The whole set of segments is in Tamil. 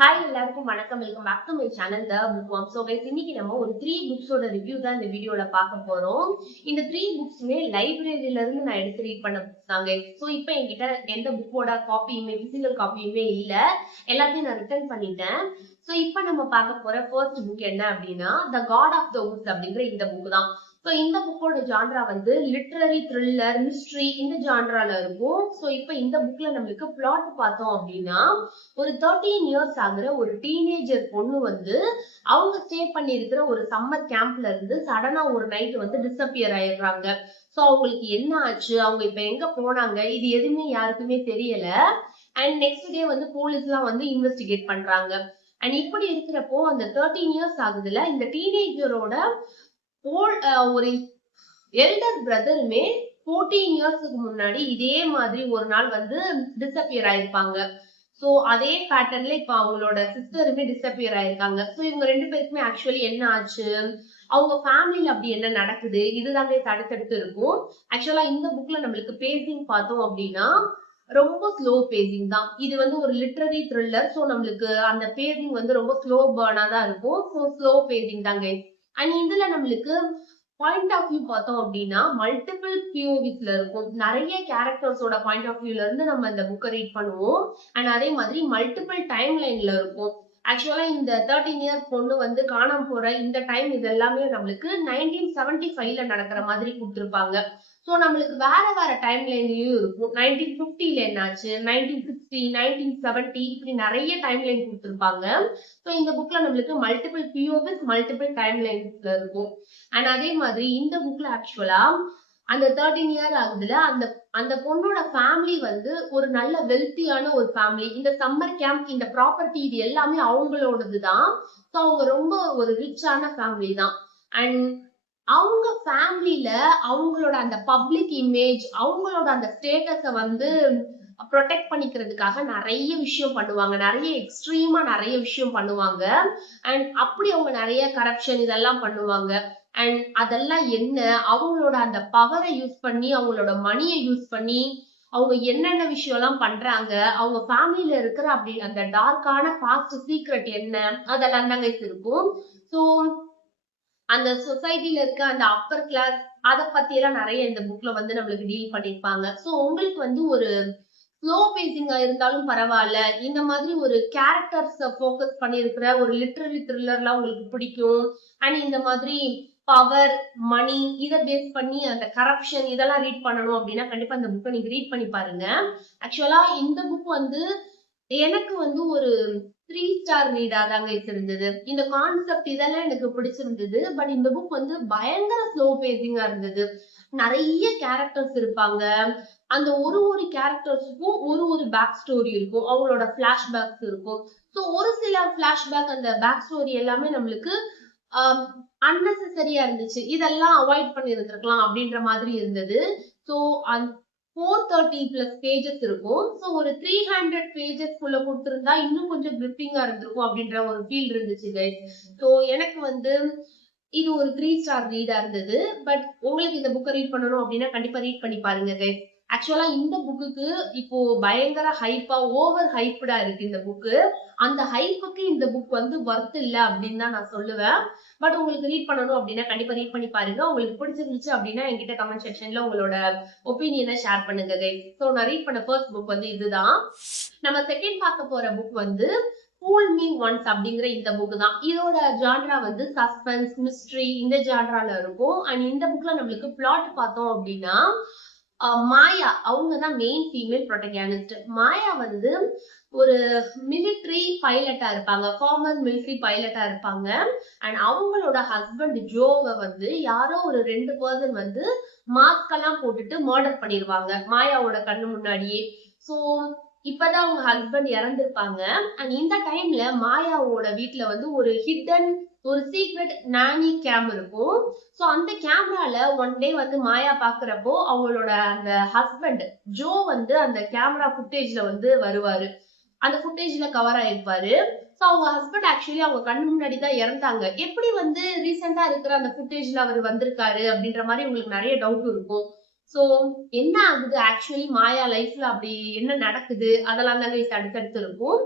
ஹாய் எல்லாருக்கும் வணக்கம். Welcome back to my channel the book worm. So guys, இன்னைக்கு நம்ம ஒரு 3 புக்ஸோட ரிவ்யூ தான் இந்த வீடியோல பார்க்க போறோம். இந்த 3 புக்ஸுமே லைப்ரரியில இருந்து நான் எடுத்து ரீட் பண்ண புக்ஸ் தாங்க. ஸோ இப்போ என்கிட்ட எந்த புக்கோட காப்பியுமே பிசிக்கல் காப்பியுமே இல்ல, எல்லாத்தையும் நான் ரிட்டர்ன் பண்ணிட்டேன். ஸோ இப்போ நம்ம பார்க்க போற ஃபர்ஸ்ட் புக் என்ன அப்படின்னா த காட் ஆஃப் த வுட்ஸ் அப்படிங்கிற இந்த புக் தான். ஸோ இந்த புக்கோட ஜான்ரா வந்து லிட்ரரி, த்ரில்லர், மிஸ்ட்ரி இந்த ஜான்ரால இருக்கும். ஸோ இப்போ இந்த புக்ல நம்மளுக்கு பிளாட் பார்த்தோம் அப்படின்னா, ஒரு 13 இயர்ஸ் ஆகுற ஒரு டீனேஜர் பொண்ணு வந்து அவங்க ஸ்டே பண்ணி இருக்கிற ஒரு சம்மர் கேம்ப்ல இருந்து சடனா ஒரு நைட் வந்து டிஸப்பியர் ஆயிடுறாங்க. ஸோ அவங்களுக்கு என்ன ஆச்சு, அவங்க இப்ப எங்க போனாங்க, இது எதுவுமே யாருக்குமே தெரியல. அண்ட் நெக்ஸ்ட் டே வந்து போலீஸ் எல்லாம் வந்து இன்வெஸ்டிகேட் பண்றாங்க. அண்ட் இப்படி இருக்கிறப்போ அந்த 13 இயர்ஸ் ஆகுதுல, இந்த டீனேஜரோட ஒரு எல்டர் பிரதருமே 14 இயர்ஸ்க்கு முன்னாடி இதே மாதிரி ஒரு நாள் வந்து டிஸப்பியர் ஆயிருப்பாங்க. சோ அதே பேட்டர்ன்ல இப்ப அவங்களோட சிஸ்டருமே டிஸப்பியர் ஆயிருக்காங்க. சோ இவங்க ரெண்டு பேருக்குமே ஆக்சுவலி என்ன ஆச்சு, அவங்க ஃபேமிலில அப்படி என்ன நடக்குது, இதுதாங்க அடுத்தடுத்து இருக்கும். ஆக்சுவலா இந்த புக்ல நம்மளுக்கு பேசிங் பார்த்தோம் அப்படின்னா ரொம்ப ஸ்லோ பேசிங் தான். இது வந்து ஒரு லிட்ரரி த்ரில்லர். சோ நம்மளுக்கு அந்த பேசிங் வந்து ரொம்ப ஸ்லோ பர்னா தான் இருக்கும். சோ ஸ்லோ பேசிங் தாங்க. அண்ட் இதுல நம்மளுக்கு பாயிண்ட் ஆஃப் வியூ பார்த்தோம் அப்படின்னா மல்டிபிள் பிஓவிஸ்ல இருக்கும். நிறைய கேரக்டர்ஸோட பாயிண்ட் ஆஃப் வியூல இருந்து நம்ம இந்த புக்கை ரீட் பண்ணுவோம். அண்ட் அதே மாதிரி மல்டிபிள் டைம் லைன்ல இருக்கும். ஆக்சுவலா இந்த 13 இயர் பொண்ணு வந்து காணாம போற இந்த டைம் இது எல்லாமே நம்மளுக்கு 1975ல நடக்கிற மாதிரி கொடுத்துருப்பாங்க. சோ நம்மளுக்கு வேற வேற டைம் லைன்லயும் இருக்கும். 1950ல என்னாச்சு, 1960, 1970 இப்படி நிறைய டைம் லைன் கொடுத்துருப்பாங்க. சோ இந்த புக்ல நம்மளுக்கு மல்டிபிள் பிஓவிஸ், மல்டிபிள் டைம் லைன்ஸ்ல இருக்கும். அண்ட் அதே மாதிரி இந்த புக்ல ஆக்சுவலா அந்த 13 இயர் ஆகுதுல, அந்த அந்த பொண்ணோட ஃபேமிலி வந்து ஒரு நல்ல வெல்த்தியான ஒரு ஃபேமிலி. இந்த சம்மர் கேம்ப், இந்த ப்ராப்பர்ட்டி இது எல்லாமே அவங்களோடது தான். ஸோ அவங்க ரொம்ப ஒரு ரிச்சான ஃபேமிலி தான். அண்ட் அவங்க ஃபேமிலில அவங்களோட அந்த பப்ளிக் இமேஜ், அவங்களோட அந்த ஸ்டேட்டஸை வந்து ப்ரொடெக்ட் பண்ணிக்கிறதுக்காக நிறைய விஷயம் பண்ணுவாங்க. நிறைய எக்ஸ்ட்ரீமா நிறைய விஷயம் பண்ணுவாங்க. அண்ட் அப்படி அவங்க நிறைய கரப்ஷன் இதெல்லாம் பண்ணுவாங்க. அண்ட் அதெல்லாம் என்ன, அவங்களோட அந்த பவரை யூஸ் பண்ணி, அவங்களோட மணியை யூஸ் பண்ணி அவங்க என்னென்ன விஷயம் எல்லாம் பண்றாங்க, அவங்க ஃபேமிலில இருக்கிற அப்படி அந்த டார்க்கான பாஸ்ட் சீக்ரெட் என்ன, அதெல்லாம் தாங்க இருக்கும். ஸோ அந்த சொசைட்டில இருக்க அந்த அப்பர் கிளாஸ் அதை பத்தி எல்லாம் நிறைய இந்த புக்ல வந்து நம்மளுக்கு டீல் பண்ணிருப்பாங்க. ஸோ உங்களுக்கு வந்து ஒரு ஸ்லோ பேசிங்கா இருந்தாலும் பரவாயில்ல, இந்த மாதிரி ஒரு கேரக்டர்ஸ் ஃபோக்கஸ் பண்ணியிருக்கிற ஒரு லிட்ரரி த்ரில்லர்லாம் உங்களுக்கு பிடிக்கும். அண்ட் இந்த மாதிரி பவர், மணி இதை பேஸ் பண்ணி அந்த கரப்ஷன் இதெல்லாம் ரீட் பண்ணணும் அப்படின்னா கண்டிப்பா இந்த புக்கை நீங்க ரீட் பண்ணி பாருங்க. ஆக்சுவலா இந்த புக் வந்து எனக்கு வந்து ஒரு 3 ஸ்டார் ரீடா தாங்க இருந்தது. இந்த கான்செப்ட் இதெல்லாம் எனக்கு பிடிச்சிருந்தது. பட் இந்த புக் வந்து பயங்கர ஸ்லோ பேசிங்கா இருந்தது. நிறைய கேரக்டர்ஸ் இருப்பாங்க. அந்த ஒரு ஒரு கேரக்டர்ஸுக்கும் ஒரு ஒரு பேக் ஸ்டோரி இருக்கும். அவங்களோட பிளாஷ்பேக்ஸ் இருக்கும். ஸோ ஒரு சில பிளாஷ்பேக் அந்த பேக் ஸ்டோரி எல்லாமே நம்மளுக்கு அன்னெசரியா இருந்துச்சு. இதெல்லாம் அவாய்ட் பண்ணி இருந்திருக்கலாம் அப்படின்ற மாதிரி இருந்தது. ஸோ 430 பிளஸ் பேஜஸ் இருக்கும். ஸோ ஒரு 300 பேஜஸ் குள்ள கொடுத்திருந்தா இன்னும் கொஞ்சம் கிரிப்பிங்கா இருந்திருக்கும் அப்படின்ற ஒரு ஃபீல் இருந்துச்சு கைஸ். ஸோ எனக்கு வந்து இது ஒரு 3 ஸ்டார் ரீடா இருந்தது. பட் உங்களுக்கு இந்த புக்கை ரீட் பண்ணணும் அப்படின்னா கண்டிப்பா ரீட் பண்ணி பாருங்க கைஸ். ஆக்சுவலா இந்த புக்குக்கு இப்போ பயங்கர ஹைப்பா, ஓவர் ஹைப்டா இருக்கு இந்த புக்கு. அந்த ஹைப்புக்கு இந்த புக் வந்து வர்த் இல்ல அப்படின்னு தான் நான் சொல்லுவேன். பட் உங்களுக்கு ரீட் பண்ணணும் அப்படின்னா கண்டிப்பா ரீட் பண்ணி பாருங்க. உங்களுக்கு பிடிச்சிருந்துச்சு அப்படின்னா என்கிட்ட கமெண்ட் செக்ஷன்ல உங்களோட ஒப்பீனியனை ஷேர் பண்ணுங்க கைஸ். ஸோ நான் ரீட் பண்ண ஃபர்ஸ்ட் புக் வந்து இதுதான். நம்ம செகண்ட் பார்க்க போற புக் வந்து ஃபூல் மீ ஒன்ஸ் அப்படிங்கிற இந்த புக் தான். இதோட ஜான்ரா வந்து சஸ்பென்ஸ், மிஸ்ட்ரி இந்த ஜான்ரால இருக்கும். அண்ட் இந்த புக்ல நம்மளுக்கு பிளாட் பார்த்தோம் அப்படின்னா மாயா அவங்க தான் மெயின் ஃபீமேல் ப்ரோட்டகனிஸ்ட். மாயா வந்து ஒரு மிலிட்ரி பைலட்டா இருப்பாங்க, ஃபார்மர் மிலிட்ரி பைலட்டா இருப்பாங்க. அண்ட் அவங்களோட ஹஸ்பண்ட் ஜோவை வந்து யாரோ ஒரு 2 பர்சன் வந்து மாஸ்க் எல்லாம் போட்டுட்டு மர்டர் பண்ணிடுவாங்க மாயாவோட கண்ணு முன்னாடியே. ஸோ இப்பதான் அவங்க ஹஸ்பண்ட் இறந்திருப்பாங்க. அண்ட் இந்த டைம்ல மாயாவோட வீட்டுல வந்து ஒரு ஹிடன் ஒரு சீக்ரெட் நானி கேம் இருக்கும். சோ அந்த கேமரால ஒன் டே வந்து மாயா பாக்குறப்போ அவங்களோட அந்த ஹஸ்பண்ட் ஜோ வந்து அந்த கேமரா ஃபுட்டேஜ்ல வந்து வருவாரு. அந்த ஃபுட்டேஜ்ல கவர் ஆயிருப்பாரு. சோ அவங்க ஹஸ்பண்ட் ஆக்சுவலி அவங்க கண்ணு முன்னாடி தான் இறந்தாங்க. எப்படி வந்து ரீசெண்டா இருக்கிற அந்த ஃபுட்டேஜ்ல அவர் வந்திருக்காரு அப்படின்ற மாதிரி உங்களுக்கு நிறைய டவுட் இருக்கும். சோ என்ன ஆகுது ஆக்சுவலி மாயா லைஃப்ல அப்படி என்ன நடக்குது அதெல்லாம் தாங்க அடுத்தடுத்து இருக்கும்.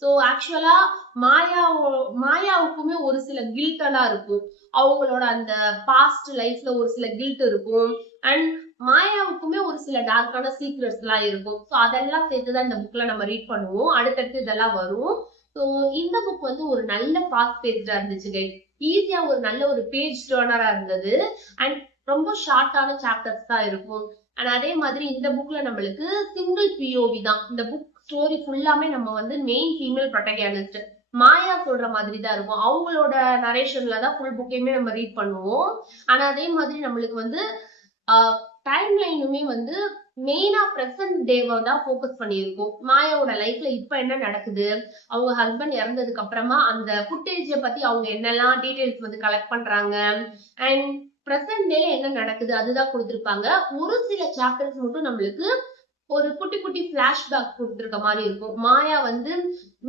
சோ ஆக்சுவலா மாயாவுக்குமே ஒரு சில கில்ட் எல்லாம் இருக்கும். அவங்களோட அந்த பாஸ்ட் லைஃப்ல ஒரு சில கில்ட் இருக்கும். அண்ட் மாயாவுக்குமே ஒரு சில டார்க்கான சீக்ரெட்ஸ் எல்லாம் இருக்கும். சோ அதெல்லாம் சேர்த்துதான் இந்த புக்ல நம்ம ரீட் பண்ணுவோம். அடுத்தடுத்து இதெல்லாம் வரும். சோ இந்த புக் வந்து ஒரு நல்ல ஃபாஸ்ட் பேஸ்டா இருந்துச்சு கைஸ். ஈஸியா ஒரு நல்ல ஒரு பேஜ் டர்னரா இருந்தது. அண்ட் ரொம்ப ஷார்ட்டான சாப்டர்ஸ் தான் இருக்கும். அண்ட் அதே மாதிரி இந்த புக்ல நம்மளுக்கு சிங்கிள் பிஓவி தான். இந்த புக் ஸ்டோரி ஃபுல்லாமே நம்ம வந்து மெயின் ஃபீமேல் ப்ரொட்டகனிஸ்ட் மாயா சொல்ற மாதிரி தான் இருக்கும். அவங்களோட நரேஷன்ல தான் ஃபுல் புக்கையுமே நம்ம ரீட் பண்ணுவோம். ஆனா அதே மாதிரி நம்மளுக்கு வந்து டைம் லைனுமே வந்து மெயினா பிரசன்ட் டேவை தான் ஃபோக்கஸ் பண்ணியிருக்கோம். மாயாவோட லைஃப்ல இப்ப என்ன நடக்குது, அவங்க ஹஸ்பண்ட் இறந்ததுக்கு அப்புறமா அந்த ஃபுட்டேஜை பத்தி அவங்க என்னெல்லாம் டீடைல்ஸ் வந்து கலெக்ட் பண்றாங்க அண்ட் பிரசன்ட் டேல என்ன நடக்குது அதுதான் கொடுத்திருப்பாங்க. ஒரு சில சாப்டர்ஸ் மட்டும் நம்மளுக்கு ஒரு குட்டி குட்டி பிளாஷ்பேக் கொடுத்திருக்க மாதிரி இருக்கும். மாயா வந்து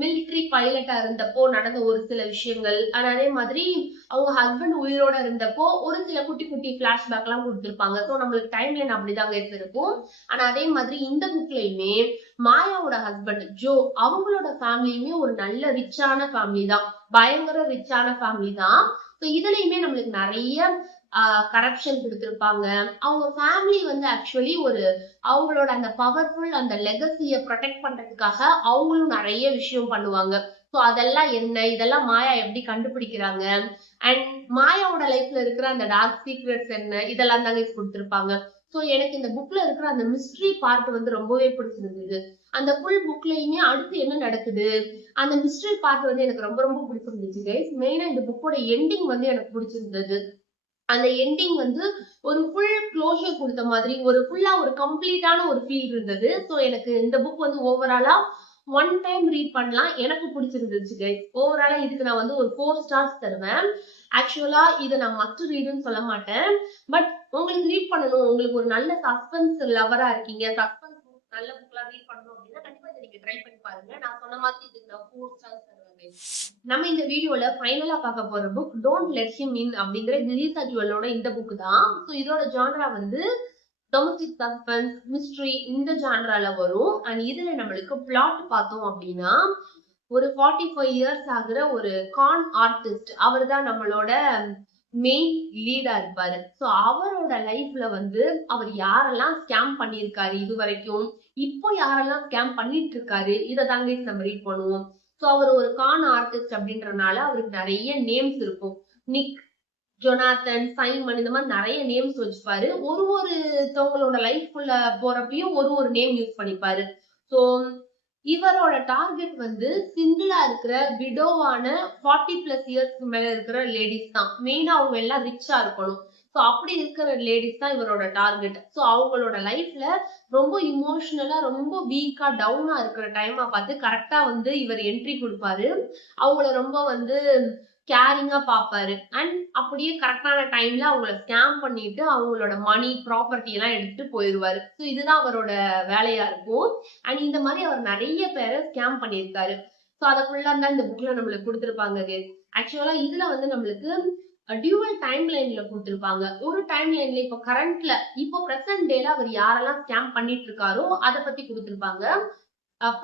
மிலிட்டரி பைலட்டா இருந்தப்போ நடந்த ஒரு சில விஷயங்கள், அதே மாதிரி அவங்க ஹஸ்பண்ட் உயிரோட இருந்தப்போ ஒரு சில குட்டி குட்டி பிளாஷ்பேக் எல்லாம் கொடுத்திருப்பாங்க. ஸோ நம்மளுக்கு டைம் லைன் அப்படிதாங்க இருக்கும். ஆனா அதே மாதிரி இந்த புக்லயுமே மாயாவோட ஹஸ்பண்ட் ஜோ அவங்களோட ஃபேமிலியுமே ஒரு நல்ல ரிச்சான ஃபேமிலி தான். பயங்கர ரிச்சான ஃபேமிலி தான். ஸோ இதுலயுமே நம்மளுக்கு நிறைய கரப்ஷன் கொடுத்திருப்பாங்க. அவங்க ஃபேமிலி வந்து ஆக்சுவலி ஒரு அவங்களோட அந்த பவர்ஃபுல் அந்த லெகசிய ப்ரொடெக்ட் பண்றதுக்காக அவங்களும் நிறைய விஷயம் பண்ணுவாங்க. சோ அதெல்லாம் என்ன, இதெல்லாம் மாயா எப்படி கண்டுபிடிக்கிறாங்க அண்ட் மாயாவோட லைஃப்ல இருக்கிற அந்த டார்க் சீக்ரெட்ஸ் என்ன, இதெல்லாம் தாங்க கொடுத்திருப்பாங்க. சோ எனக்கு இந்த புக்ல இருக்கிற அந்த மிஸ்ட்ரி பார்ட் வந்து ரொம்பவே பிடிச்சிருந்தது. அந்த ஃபுல் புக்லயுமே அடுத்து என்ன நடக்குது அந்த மிஸ்ட்ரி பார்ட் வந்து எனக்கு ரொம்ப ரொம்ப பிடிச்சிருந்துச்சு கைஸ். மெயினா இந்த புக்கோட எண்டிங் வந்து எனக்கு பிடிச்சிருந்தது. அந்த எண்டிங் வந்து ஒரு ஃபுல் க்ளோஷர் கொடுத்த மாதிரி ஒரு ஃபுல்லா ஒரு கம்ப்ளீட்டான ஒரு ஃபீல் இருந்தது. ஸோ எனக்கு இந்த புக் வந்து ஓவராலா ஒன் டைம் ரீட் பண்ணலாம். எனக்கு பிடிச்சிருந்துச்சு கைஸ். ஓவராலா இதுக்கு நான் வந்து ஒரு 4 ஸ்டார்ஸ் தருவேன். ஆக்சுவலா இதை நான் மற்ற ரீடுன்னு சொல்ல மாட்டேன். பட் உங்களுக்கு ரீட் பண்ணணும், உங்களுக்கு ஒரு நல்ல சஸ்பென்ஸ் லவரா இருக்கீங்க, சஸ்பென்ஸ் நல்ல புக்லாம் ரீட் பண்ணணும் அப்படின்னா கண்டிப்பா இதை நீங்க ட்ரை பண்ணி பாருங்க. நான் சொன்ன மாதிரி இதுக்கு நான் 4 ஸ்டார்ஸ் தருவேன். நம்ம இந்த வீடியோல ஃபைனலா பார்க்க போற book don't let him in அப்படிங்கிற லிசா ஜுவலோட இந்த புக் தான். ஸோ இதோட ஜான்ரா வந்து டொமஸ்டிக் சஸ்பென்ஸ் மிஸ்ட்ரி இந்த ஜான்ரால வரும். அண்ட் இதுல நம்மளுக்கு பிளாட் பார்த்தோம் அப்படின்னா ஒரு 45 இயர்ஸ் ஆகுற ஒரு கான் ஆர்டிஸ்ட் அவர் தான் நம்மளோட மெயின் லீடா இருப்பாரு. சோ அவரோட லைஃப்ல வந்து அவர் யாரெல்லாம் ஸ்கேம் பண்ணியிருக்காரு இது வரைக்கும், இப்போ யாரெல்லாம் ஸ்கேம் பண்ணிட்டு இருக்காரு, இதை தாங்க நம்ம ரீட் பண்ணுவோம். சோ அவர் ஒரு கான் ஆர்டிஸ்ட் அப்படின்றனால அவருக்கு நிறைய நேம்ஸ் இருக்கும். நிக், ஜொனாத்தன், சைமன் இந்த மாதிரி நிறைய நேம்ஸ் வச்சுப்பாரு. ஒருத்தவங்களோட லைஃப்குள்ள போறப்பையும் ஒரு நேம் யூஸ் பண்ணிப்பாரு. சோ இவரோட டார்கெட் வந்து சிங்கிளா இருக்கிற விடோவான 40+ இயர்ஸ்க்கு மேல இருக்கிற லேடிஸ் தான். மெயினா அவங்க எல்லாம் ரிச்சா இருக்கணும். சோ அப்படி இருக்கிற லேடிஸ் தான் இவரோட டார்கெட். சோ அவங்களோட லைஃப்ல ரொம்ப இமோஷனலா ரொம்ப வீக்கா டவுனா இருக்கிற டைமா பார்த்து கரெக்டா வந்து இவர் என்ட்ரி கொடுப்பாரு. அவங்கள ரொம்ப வந்து கேரிங்கா பாப்பாரு. அண்ட் அப்படியே கரெக்டான டைம்ல அவங்கள ஸ்கேம் பண்ணிட்டு அவங்களோட மணி ப்ராப்பர்ட்டி எல்லாம் எடுத்துட்டு போயிருவாரு. சோ இதுதான் அவரோட வேலையா இருக்கும். அண்ட் இந்த மாதிரி அவர் நிறைய பேரை ஸ்கேம் பண்ணியிருக்காரு. சோ அதை ஃபுல்லா தான் இந்த புக்ல நம்மளுக்கு கொடுத்திருப்பாங்க. ஆக்சுவலா இதுல வந்து நம்மளுக்கு டியூவல் டைம் லைன்ல கொடுத்திருப்பாங்க. ஒரு டைம் லைன்ல இப்ப கரண்ட்ல இப்போ பிரசன்ட் டேல அவர் யாரெல்லாம் ஸ்கேம் பண்ணிட்டு இருக்காரோ அதை பத்தி கொடுத்திருப்பாங்க.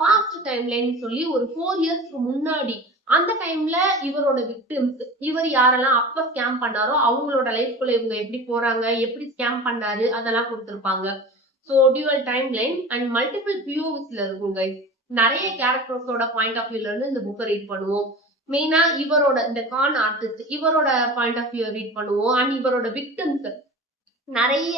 பாஸ்ட் டைம் லைன் சொல்லி ஒரு 4 இயர்ஸ்க்கு முன்னாடி அந்த டைம்ல இவரோட விக்டிம்ஸ் இவர் யாரெல்லாம் அப்ப ஸ்கேம் பண்ணாரோ அவங்களோட லைஃப்குள்ள இவங்க எப்படி போறாங்க, எப்படி ஸ்கேம் பண்ணாரு அதெல்லாம் கொடுத்திருப்பாங்க. So dual time line and multiple பியூஸ்ல இருக்கும் கைஸ். நிறைய கேரக்டர்ஸோட பாயிண்ட் ஆஃப் வியூல இருந்து இந்த புக்கை ரீட் பண்ணுவோம். மெயினா இவரோட இந்த கான் ஆர்டிஸ்ட் இவரோட பாயிண்ட் ஆஃப் வியூ ரீட் பண்ணுவோம். அண்ட் இவரோட விக்டிம்ஸ் நிறைய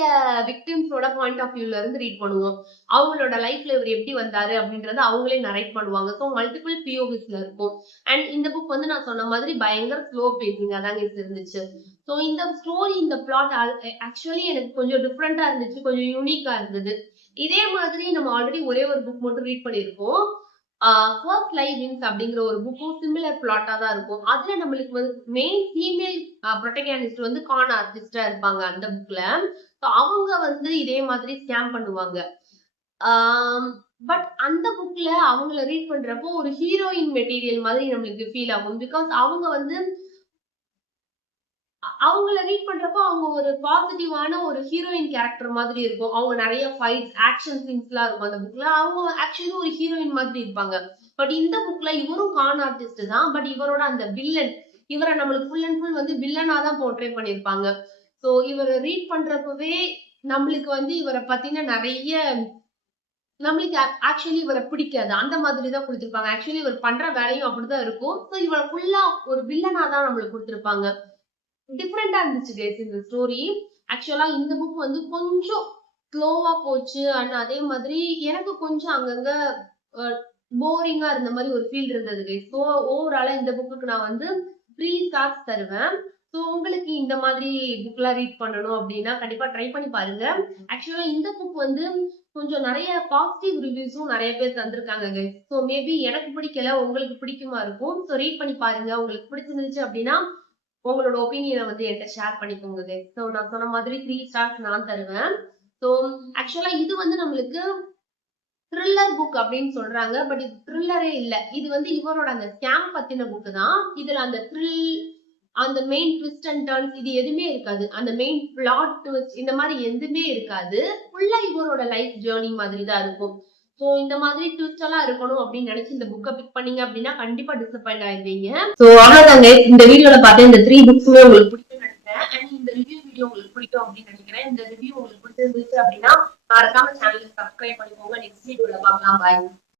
விக்டிம்ஸோட பாயிண்ட் ஆஃப் வியூல இருந்து ரீட் பண்ணுவோம். அவங்களோட லைஃப்ல இவர் எப்படி வந்தாரு அப்படின்றத அவங்களே நரேட் பண்ணுவாங்க. ஸோ மல்டிபிள் பிஓவிஸ்ல இருக்கும். அண்ட் இந்த புக் வந்து நான் சொன்ன மாதிரி பயங்கர ஸ்லோ பேசிங் அதாங்க இருந்துச்சு. ஸோ இந்த ஸ்டோரி இந்த பிளாட் ஆக்சுவலி எனக்கு கொஞ்சம் டிஃப்ரெண்டா இருந்துச்சு, கொஞ்சம் யூனிக்கா இருந்தது. இதே மாதிரி நம்ம ஆல்ரெடி ஒரே ஒரு புக் மட்டும் ரீட் பண்ணியிருக்கோம். ஃபர்ஸ்ட் லைவ் வின்ஸ் அப்படிங்கிற ஒரு புக்கும் சிமிலர் பிளாட்டா தான் இருக்கும். அதுல நம்மளுக்கு வந்து மெயின் ஃபீமேல் ப்ரொட்டகனிஸ்ட் வந்து கான் ஆர்டிஸ்டா இருப்பாங்க அந்த புக்ல. அவங்க வந்து இதே மாதிரி ஸ்கேம் பண்ணுவாங்க. பட் அந்த புக்ல அவங்கள ரீட் பண்றப்போ ஒரு ஹீரோயின் மெட்டீரியல் மாதிரி நம்மளுக்கு ஃபீல் ஆகும். பிகாஸ் அவங்க வந்து அவங்கள ரீட் பண்றப்போ அவங்க ஒரு பாசிட்டிவான ஒரு ஹீரோயின் கேரக்டர் மாதிரி இருக்கும். அவங்க நிறைய ஃபைட்ஸ், ஆக்ஷன் சீன்ஸ்லாம் இருக்கும் அந்த புக்ல. அவங்க ஆக்சுவலி ஒரு ஹீரோயின் மாதிரி இருப்பாங்க. பட் இந்த புக்ல இவரும் கான் ஆர்டிஸ்ட் தான். பட் இவரோட அந்த வில்லன், இவர நம்மளுக்கு ஃபுல் அண்ட் ஃபுல் வந்து வில்லனா தான் போர்ட்ரே பண்ணியிருப்பாங்க. சோ இவர ரீட் பண்றப்பவே நம்மளுக்கு வந்து இவர பத்தின நிறைய நம்மளுக்கு ஆக்சுவலி இவர பிடிக்காது. அந்த மாதிரி தான் குடுத்திருப்பாங்க. ஆக்சுவலி இவர் பண்ற வேலையும் அப்படிதான் இருக்கும். சோ இவர ஃபுல்லா ஒரு வில்லனா தான் நம்மளுக்கு குடுத்திருப்பாங்க. டிஃபரெண்டா இருந்துச்சு கைஸ் இந்த ஸ்டோரி. ஆக்சுவலா இந்த புக் வந்து கொஞ்சம் ஸ்லோவா போச்சு. அண்ட் அதே மாதிரி எனக்கு கொஞ்சம் அங்கங்க போரிங்கா இருந்த மாதிரி ஒரு ஃபீல் இருந்தது கைஸ். ஸோ ஓவராலா இந்த புக்குக்கு நான் வந்து 3 ஸ்டார்ஸ் தருவேன். ஸோ உங்களுக்கு இந்த மாதிரி புக்லாம் ரீட் பண்ணணும் அப்படின்னா கண்டிப்பா ட்ரை பண்ணி பாருங்க. ஆக்சுவலா இந்த புக் வந்து கொஞ்சம் நிறைய பாசிட்டிவ் ரிவ்யூஸும் நிறைய பேர் தந்திருக்காங்க கைஸ். ஸோ மேபி எனக்கு பிடிக்கல, உங்களுக்கு பிடிக்குமா இருக்கும். ஸோ ரீட் பண்ணி பாருங்க. உங்களுக்கு பிடிச்சிருந்துச்சு அப்படின்னா உங்களோட ஒப்பீனியனை வந்து என்கிட்ட ஷேர் பண்ணிக்கோங்க கைஸ். ஸோ நான் சொன்ன மாதிரி 3 ஸ்டார்ஸ் நான் தருவேன். ஸோ ஆக்சுவலா இது வந்து நம்மளுக்கு த்ரில்லர் புக் அப்படின்னு சொல்றாங்க. பட் இது த்ரில்லரே இல்ல. இது வந்து இவரோட அந்த ஸ்கேம் பத்தின புக் தான். இதுல அந்த அந்த மெயின் ட்விஸ்ட் அண்ட் டர்ன்ஸ் இது எதுவுமே இருக்காது. அந்த மெயின் பிளாட் ட்விஸ்ட் இந்த மாதிரி எதுவுமே இருக்காது. ஃபுல்லா இவரோட லைஃப் ஜேர்னி மாதிரி தான் இருக்கும். சோ இந்த மாதிரி ட்விஸ்ட் எல்லாம் இருக்கணும் அப்படின்னு நினைச்சு இந்த புக்கை பிக் பண்ணீங்க அப்படின்னா கண்டிப்பா டிசப்பாயிண்ட் ஆயிருவீங்க. சோ அவ்வளவுதாங்க. இந்த வீடியோல பார்த்த இந்த 3 புக்ஸுமே உங்களுக்கு பிடிக்கும் நினைக்கிறேன். அண்ட் இந்த ரிவ்யூ வீடியோ உங்களுக்கு பிடிக்கும் அப்படின்னு நினைக்கிறேன். இந்த ரிவ்யூ உங்களுக்கு பிடிச்சிருந்துச்சு அப்படின்னா மறக்காம சேனலுக்கு சப்ஸ்கிரைப் பண்ணிக்கோங்க. நெக்ஸ்ட் வீடியோல பார்க்கலாம். பாய்.